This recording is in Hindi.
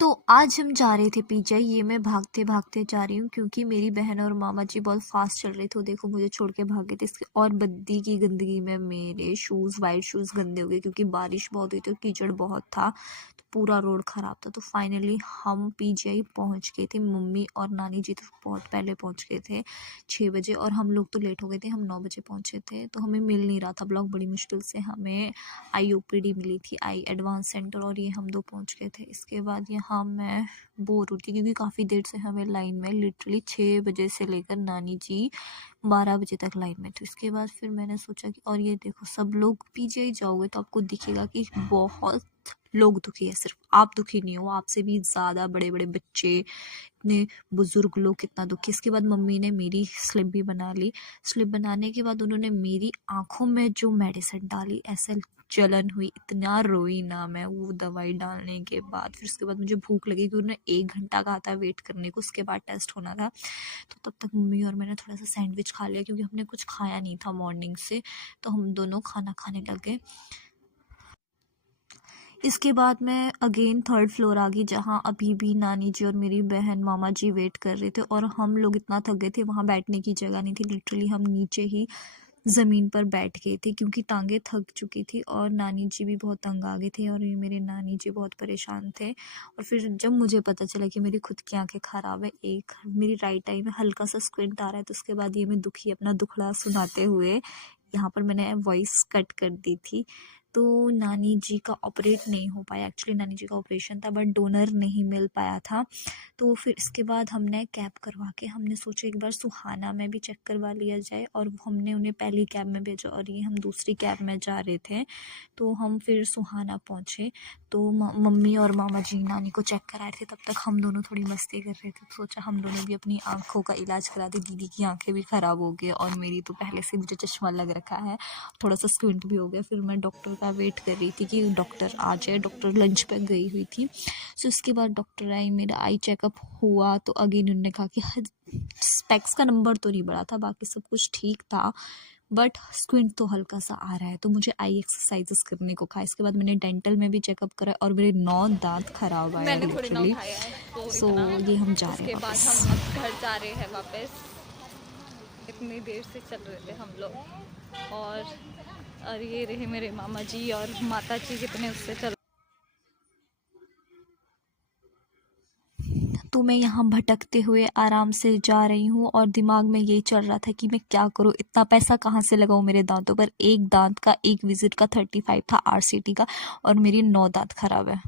तो आज हम जा रहे थे पीजीआई। ये मैं भागते भागते जा रही हूँ क्योंकि मेरी बहन और मामा जी बहुत फास्ट चल रहे थे। देखो मुझे छोड़ के भागे थे इसके, और बद्दी की गंदगी में मेरे शूज़, वाइट शूज़ गंदे हो गए क्योंकि बारिश बहुत हुई थी और कीचड़ बहुत था, तो पूरा रोड ख़राब था। तो फाइनली हम पीजीआई पहुँच गए थे। मम्मी और नानी जी तो बहुत पहले पहुँच गए थे 6 बजे, और हम लोग तो लेट हो गए थे, हम 9 बजे पहुँचे थे। तो हमें मिल नहीं रहा था ब्लॉक, बड़ी मुश्किल से हमें IUPD मिली थी, आई एडवांस सेंटर, और ये हम 2 पहुँच गए थे। इसके बाद यहाँ मैं बोर हो रही थी क्योंकि काफ़ी देर से हमें लाइन में, लिटरली 6 बजे से लेकर नानी जी 12 बजे तक लाइन में थे। इसके बाद फिर मैंने सोचा कि, और ये देखो सब लोग पीजीआई जाओगे तो आपको दिखेगा कि बहुत लोग दुखी है, सिर्फ आप दुखी नहीं हो, आपसे भी ज़्यादा बड़े बड़े बच्चे, इतने बुजुर्ग लोग कितना दुखी। इसके बाद मम्मी ने मेरी स्लिप भी बना ली। स्लिप बनाने के बाद उन्होंने मेरी आंखों में जो मेडिसिन डाली, ऐसे जलन हुई, इतना रोई ना मैं वो दवाई डालने के बाद। फिर उसके बाद मुझे भूख लगी क्योंकि उन्होंने 1 घंटा कहा था वेट करने को, उसके बाद टेस्ट होना था। तो तब तक मम्मी और मैंने थोड़ा सा सैंडविच खा लिया क्योंकि हमने कुछ खाया नहीं था मॉर्निंग से, तो हम दोनों खाना खाने लग गए। इसके बाद मैं अगेन 3rd फ्लोर आ गई जहाँ अभी भी नानी जी और मेरी बहन मामा जी वेट कर रहे थे, और हम लोग इतना थक गए थे, वहाँ बैठने की जगह नहीं थी। लिटरली हम नीचे ही ज़मीन पर बैठ गए थे क्योंकि टांगें थक चुकी थी, और नानी जी भी बहुत तंग आ गए थे, और ये मेरे नानी जी बहुत परेशान थे। और फिर जब मुझे पता चला कि मेरी खुद की आंखें ख़राब है, एक मेरी राइट आई में हल्का सा स्क्विंट आ रहा है, तो उसके बाद ये मैं दुखी अपना दुखड़ा सुनाते हुए यहाँ पर मैंने वॉइस कट कर दी थी। तो नानी जी का ऑपरेट नहीं हो पाया, एक्चुअली नानी जी का ऑपरेशन था बट डोनर नहीं मिल पाया था। तो फिर इसके बाद हमने कैब करवा के, हमने सोचा एक बार सुहाना में भी चेक करवा लिया जाए, और हमने उन्हें पहली कैब में भेजा और ये हम दूसरी कैब में जा रहे थे। तो हम फिर सुहाना पहुँचे, तो मम्मी और मामा जी नानी को चेक करा रहे थे, तब तक हम दोनों थोड़ी मस्ती कर रहे थे। तो सोचा हम दोनों भी अपनी आँखों का इलाज करा दें, दीदी की आँखें भी ख़राब हो गई और मेरी तो पहले से मुझे चश्मा लग रखा है, थोड़ा सा स्क्विंट भी हो गया। फिर मैं डॉक्टर का वेट कर रही थी कि डॉक्टर आ जाए, डॉक्टर लंच पे गई हुई थी। सो उसके बाद डॉक्टर आई, मेरा आई चेकअप हुआ, तो अगेन उन्होंने कहा कि स्पेक्स का नंबर तो नहीं बढ़ा था, बाकी सब कुछ ठीक था, बट स्क्विंट तो हल्का सा आ रहा है। तो मुझे आई एक्सरसाइजेस करने को कहा। इसके बाद मैंने डेंटल में भी चेकअप करा और मेरे 9 दांत खराब आया मैंने थोड़ी ना लिटरली। उठाया है तो सो इतना। ये हम जा रहे उसके हैं बाद वापस। हम अब घर जा रहे हैं वापस। इतनी देर से चल रहे थे हम लोग, और ये रहे मेरे मामा जी और माता जी कितने उससे चल। तो मैं यहाँ भटकते हुए आराम से जा रही हूँ और दिमाग में यही चल रहा था कि मैं क्या करूँ, इतना पैसा कहाँ से लगाऊँ मेरे दांतों पर। एक दांत का, एक विजिट का 35 था RCT का, और मेरी 9 दांत खराब है।